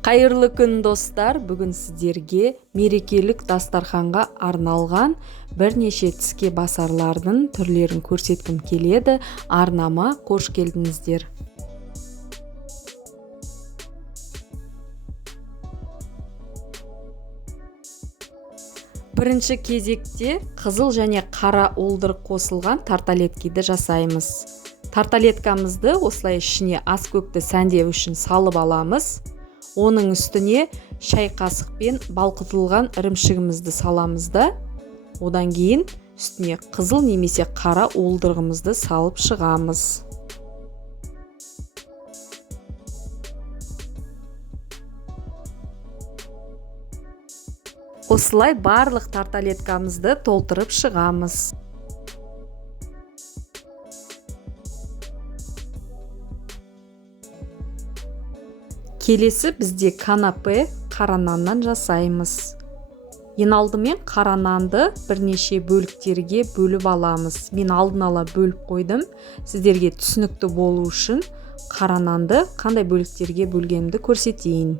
Қайырлы күн достар, бүгін сіздерге мерекелік дастарханға арналған бірнеше тіске басарлардың түрлерін көрсеткім келеді. Арнама қош келдіңіздер. Бірінші кезекте қызыл және қара уылдырық қосылған тарталеткиді жасаймыз. Тарталеткамызды осылай ішіне ас көкті сәндеу үшін салып аламыз. Оның үстіне шай қасықпен балқытылған ірімшігімізді саламыз да, одан кейін үстіне қызыл немесе қара уылдырығымызды салып шығамыз. Осылай барлық тарталеткамызды толтырып шығамыз. Келесі бізде канапе қара наннан жасаймыз. Ең алдымен қара нанды бірнеше бөліктерге бөліп аламыз. Мен алдын ала бөліп қойдым. Сіздерге түсінікті болу үшін қара нанды қандай бөліктерге бөлгенімді көрсетейін.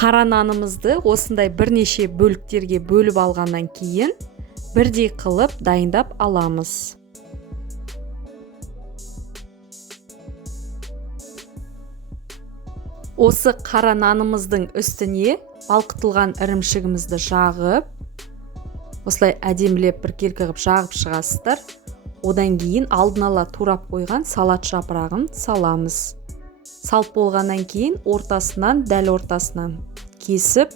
Қара нанымызды осындай бірнеше бөліктерге бөліп алғаннан кейін бірдей қылып дайындап аламыз. Осы қара нанымыздың үстіне балқытылған ірімшігімізді жағып, осылай әдемілеп біркелкі қылып жағып шығасыздар. Одан кейін алдын ала турап қойған салат жапырағын саламыз. Салып болғаннан кейін дәл ортасынан кесіп,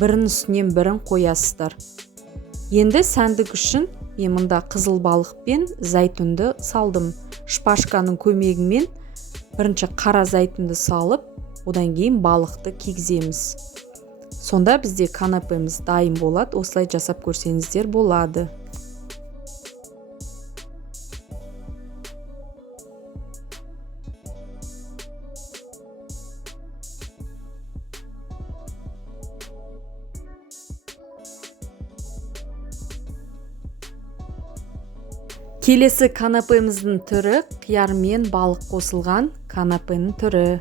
бірін үстінен бірін қоясыздар. Енді сәндік үшін мен мұнда қызыл балық пен зәйтүнді салдым. Шпажканың көмегімен бірінші қара зәйтүнді салып, одан кейін балықты кигіземіз. Сонда бізде канапеміз дайын болады. Осылай жасап көрсеңіздер болады. Келесі канапеміздің түрі қияр мен балық қосылған канапенің түрі.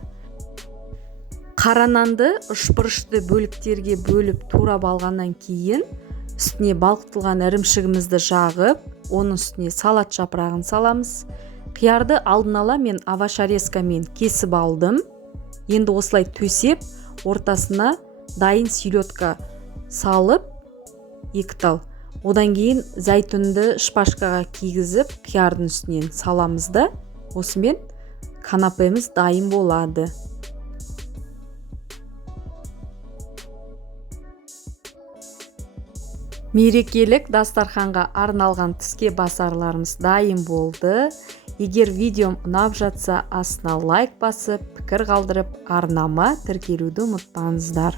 Қара нанды үшбұрышты бөліктерге бөліп турап алғаннан кейін үстіне балқытылған ірімшігімізді жағып, оның үстіне салат жапырағын саламыз. Қиярды алдын ала мен авашарезкамен кесіп алдым. Енді осылай төсеп, ортасына дайын селедка салып, екі тал. Одан кейін зәйтүнді шпажкаға кигізіп, қиярдың үстінен саламыз да, осымен канапеміз дайын болады. Мерекелік дастарханға арналған тіске басарларымыз дайын болды. Егер видеом ұнап жатса, астына лайк басып, пікір қалдырып, арнама тіркелуді ұмытпаңыздар.